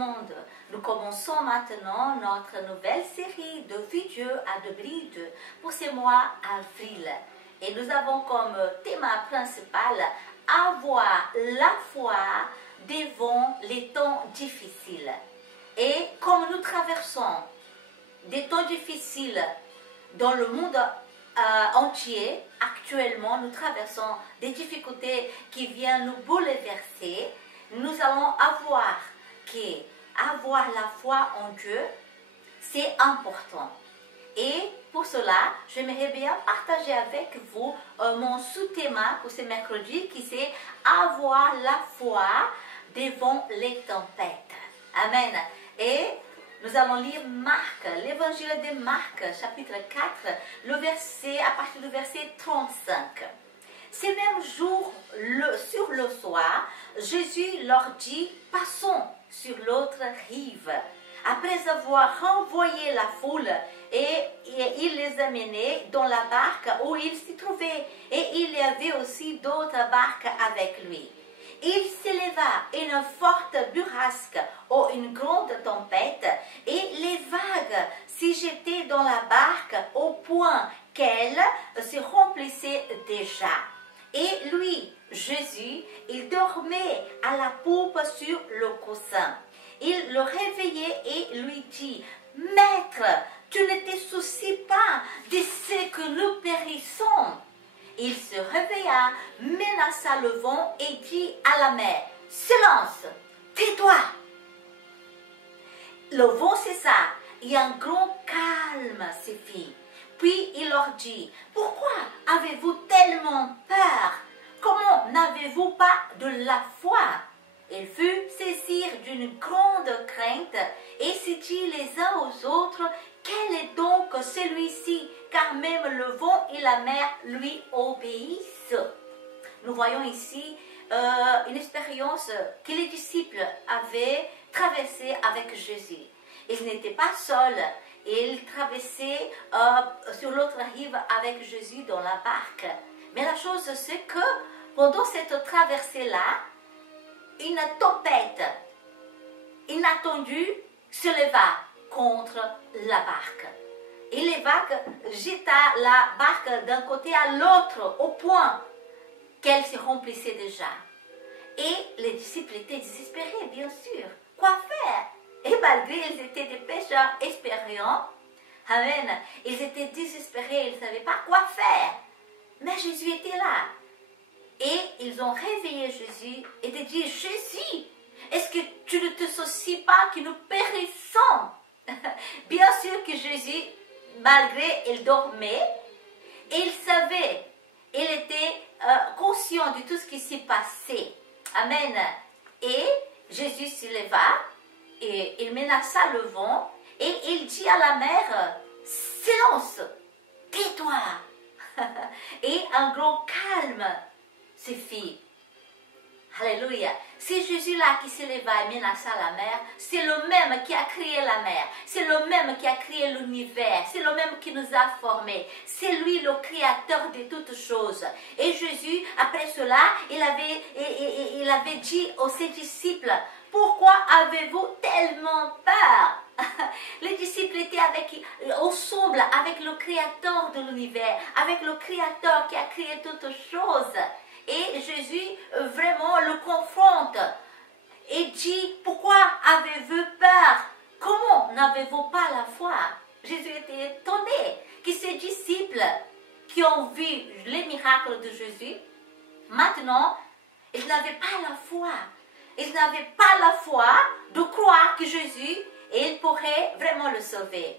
monde. Nous commençons maintenant notre nouvelle série de vidéos à Debride pour ce mois avril. Et nous avons comme thème principal avoir la foi devant les temps difficiles. Et comme nous traversons des temps difficiles dans le monde entier, actuellement nous traversons des difficultés qui viennent nous bouleverser, nous allons avoir la foi en Dieu, c'est important. Et pour cela, j'aimerais bien partager avec vous mon sous-thème pour ce mercredi qui c'est avoir la foi devant les tempêtes. Amen. Et nous allons lire Marc, l'évangile de Marc, chapitre 4, à partir du verset 35. Ces mêmes jours, sur le soir, Jésus leur dit, passons sur l'autre rive. Après avoir renvoyé la foule, et il les a menés dans la barque où ils s'y trouvaient, et il y avait aussi d'autres barques avec lui. Il s'éleva une forte bourrasque ou une grande tempête, et les vagues s'y jetaient dans la barque au point qu'elle se remplissait déjà. Et lui, Jésus, il dormait à la poupe sur le coussin. Il le réveillait et lui dit, « Maître, tu ne te soucies pas de ce que nous périssons. » Il se réveilla, menaça le vent et dit à la mer, « Silence, tais-toi !» Le vent cessa et un grand calme se fit. Puis il leur dit, « Pourquoi avez-vous tellement peur? Comment n'avez-vous pas de la foi ?» Ils furent saisis d'une grande crainte et se dirent les uns aux autres, « Quel est donc celui-ci, car même le vent et la mer lui obéissent ?» Nous voyons ici une expérience que les disciples avaient traversée avec Jésus. Ils n'étaient pas seuls, ils traversaient sur l'autre rive avec Jésus dans la barque. Mais la chose, c'est que pendant cette traversée-là, une tempête inattendue se leva contre la barque. Et les vagues jetaient la barque d'un côté à l'autre au point qu'elle se remplissait déjà. Et les disciples étaient désespérés, bien sûr. Quoi faire? Et malgré qu'ils étaient des pêcheurs expérients, amen, ils étaient désespérés, ils ne savaient pas quoi faire. Mais Jésus était là. Et ils ont réveillé Jésus et ont dit, « Jésus, est-ce que tu ne te soucies pas que nous périssons ?» Bien sûr que Jésus, malgré il dormait, il savait, il était conscient de tout ce qui s'est passé. Amen. Et Jésus se leva et il menaça le vent et il dit à la mer, « Silence, tais-toi !» Et un grand calme se fit. Alléluia. C'est Jésus-là qui se leva et menaça la mer. C'est le même qui a créé la mer. C'est le même qui a créé l'univers. C'est le même qui nous a formés. C'est lui le créateur de toutes choses. Et Jésus, après cela, il avait dit aux ses disciples, « Pourquoi avez-vous tellement peur ?» Les disciples étaient ensemble avec le créateur de l'univers, avec le créateur qui a créé toutes choses. Et Jésus vraiment le confronte et dit, « Pourquoi avez-vous peur? Comment n'avez-vous pas la foi ?» Jésus était étonné que ces disciples qui ont vu les miracles de Jésus, maintenant, ils n'avaient pas la foi. Ils n'avaient pas la foi de croire que Jésus, il pourrait vraiment le sauver.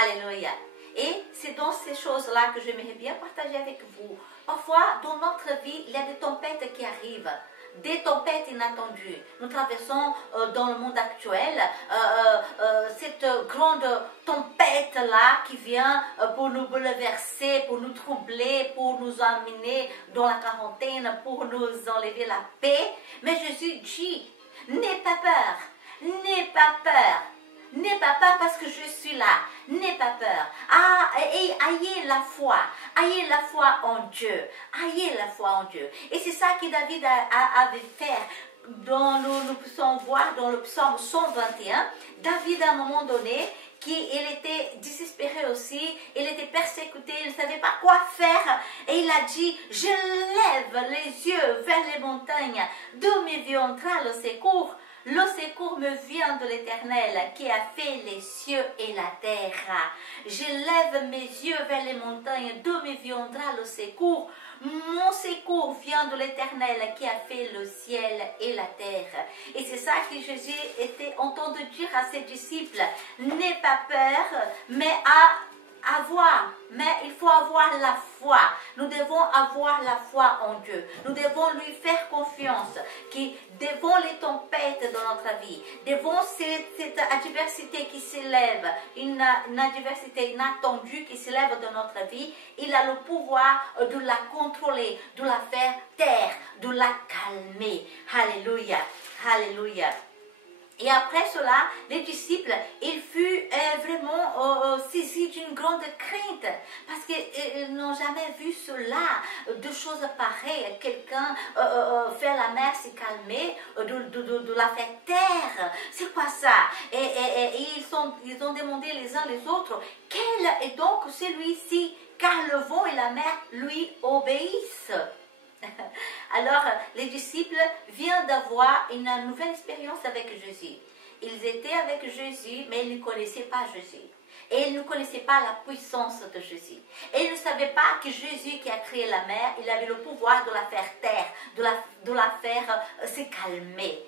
Alléluia. Et c'est dans ces choses-là que j'aimerais bien partager avec vous. Parfois, dans notre vie, il y a des tempêtes qui arrivent, des tempêtes inattendues. Nous traversons dans le monde actuel cette grande tempête-là qui vient pour nous bouleverser, pour nous troubler, pour nous amener dans la quarantaine, pour nous enlever la paix. Mais Jésus dit, n'aie pas peur, n'aie pas peur. N'aie pas peur parce que je suis là. N'aie pas peur. Et ayez la foi. Ayez la foi en Dieu. Ayez la foi en Dieu. Et c'est ça que David avait fait. Dont nous pouvons voir dans le psaume 121, David à un moment donné, il était désespéré aussi, il était persécuté, il ne savait pas quoi faire. Et il a dit, je lève les yeux vers les montagnes, d'où me viendra le secours. Le secours me vient de l'Éternel qui a fait les cieux et la terre. Je lève mes yeux vers les montagnes, d'où me viendra le secours. Mon secours vient de l'Éternel qui a fait le ciel et la terre. Et c'est ça que Jésus était entendu dire à ses disciples. N'aie pas peur, mais il faut avoir la foi. Nous devons avoir la foi en Dieu. Nous devons lui faire confiance. Devant les tempêtes dans notre vie, devant cette adversité qui s'élève, une adversité inattendue qui s'élève dans notre vie, il a le pouvoir de la contrôler, de la faire taire, de la calmer. Alléluia, alléluia. Et après cela, les disciples, ils furent vraiment saisis d'une grande crainte parce qu'ils n'ont jamais vu cela, de choses pareilles. Quelqu'un faire la mer se calmer, de la faire taire. C'est quoi ça? Et ils ont demandé les uns les autres, quel est donc celui-ci? Car le vent et la mer lui obéissent. Alors, les disciples viennent d'avoir une nouvelle expérience avec Jésus. Ils étaient avec Jésus, mais ils ne connaissaient pas Jésus. Et ils ne connaissaient pas la puissance de Jésus. Et ils ne savaient pas que Jésus qui a créé la mer, il avait le pouvoir de la faire taire, de la faire se calmer.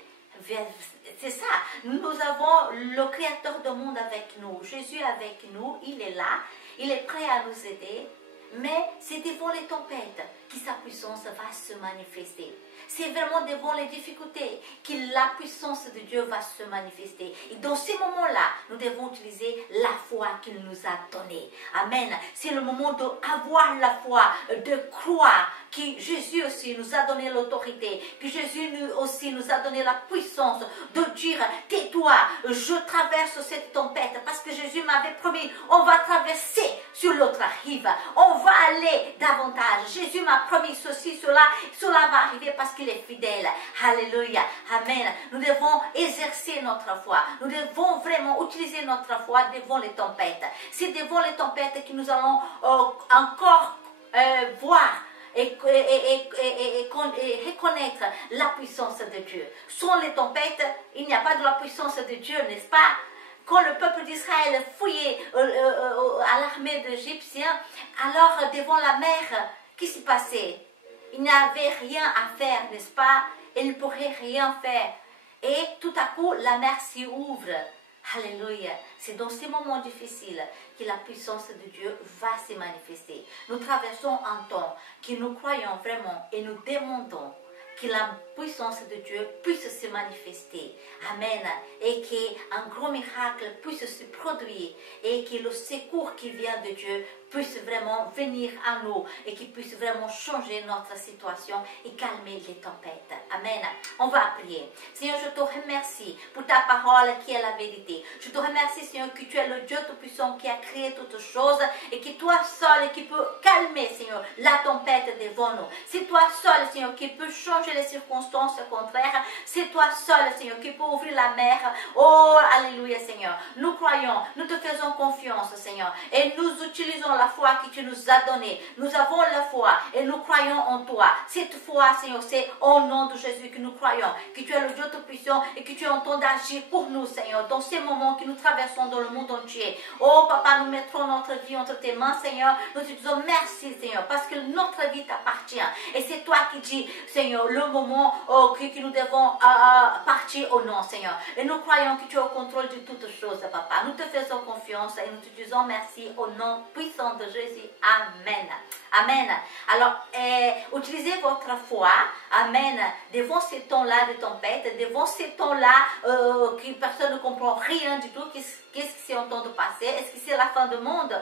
C'est ça, nous avons le créateur du monde avec nous, Jésus avec nous, il est là, il est prêt à nous aider. Mais c'est devant les tempêtes que sa puissance va se manifester. C'est vraiment devant les difficultés que la puissance de Dieu va se manifester. Et dans ces moments-là, nous devons utiliser la foi qu'il nous a donnée. Amen. C'est le moment d'avoir la foi, de croire que Jésus aussi nous a donné l'autorité, que Jésus aussi nous a donné la puissance de dire, tais-toi, je traverse cette tempête, parce que Jésus m'avait promis, on va traverser sur l'autre rive, on va aller davantage. Jésus m'a promis ceci, cela va arriver parce qu'il est fidèle. Alléluia, amen. Nous devons exercer notre foi, nous devons vraiment utiliser notre foi devant les tempêtes. C'est devant les tempêtes que nous allons encore voir et reconnaître la puissance de Dieu. Sans les tempêtes, il n'y a pas de la puissance de Dieu, n'est-ce pas? Quand le peuple d'Israël fouillait à l'armée d'Égyptiens, alors devant la mer, qu'est-ce qui s'est passé? Il n'y avait rien à faire, n'est-ce pas? Il ne pourrait rien faire. Et tout à coup, la mer s'y ouvre. Alléluia. C'est dans ces moments difficiles que la puissance de Dieu va se manifester. Nous traversons un temps que nous croyons vraiment et nous demandons que la puissance de Dieu puisse se manifester. Amen. Et qu'un grand miracle puisse se produire et que le secours qui vient de Dieu puisse vraiment venir à nous et qui puisse vraiment changer notre situation et calmer les tempêtes. Amen. On va prier. Seigneur, je te remercie pour ta parole qui est la vérité. Je te remercie, Seigneur, que tu es le Dieu Tout-Puissant qui a créé toutes choses et que toi seul qui peux calmer, Seigneur, la tempête devant nous. C'est toi seul, Seigneur, qui peut changer les circonstances contraires. C'est toi seul, Seigneur, qui peut ouvrir la mer. Oh, alléluia, Seigneur. Nous croyons, nous te faisons confiance, Seigneur, et nous utilisons la foi que tu nous as donnée. Nous avons la foi et nous croyons en toi. Cette foi, Seigneur, c'est au nom de Jésus que nous croyons, que tu es le Dieu Tout-Puissant et que tu entends d'agir pour nous, Seigneur, dans ces moments que nous traversons dans le monde entier. Oh, Papa, nous mettrons notre vie entre tes mains, Seigneur. Nous te disons merci, Seigneur, parce que notre vie t'appartient. Et c'est toi qui dis, Seigneur, le moment que nous devons partir au nom, Seigneur. Et nous croyons que tu es au contrôle de toutes choses, Papa. Nous te faisons confiance et nous te disons merci au nom puissant de Jésus. Amen. Amen. Alors, utilisez votre foi. Amen. Devant ces temps-là de tempête, devant ces temps-là que personne ne comprend rien du tout. Qu'est-ce qui s'est en train de passer? Est-ce que c'est la fin du monde?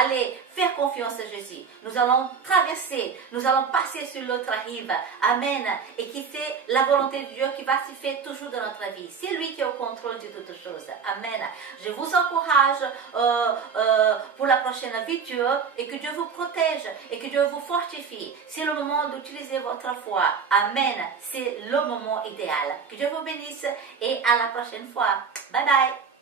Allez, faire confiance à Jésus. Nous allons traverser, nous allons passer sur l'autre rive. Amen. Et qui c'est la volonté de Dieu qui va se faire toujours dans notre vie. C'est lui qui est au contrôle de toutes choses. Amen. Je vous encourage pour la prochaine vidéo et que Dieu vous protège et que Dieu vous fortifie. C'est le moment d'utiliser votre foi. Amen. C'est le moment idéal. Que Que Dieu vous bénisse et à la prochaine fois. Bye bye.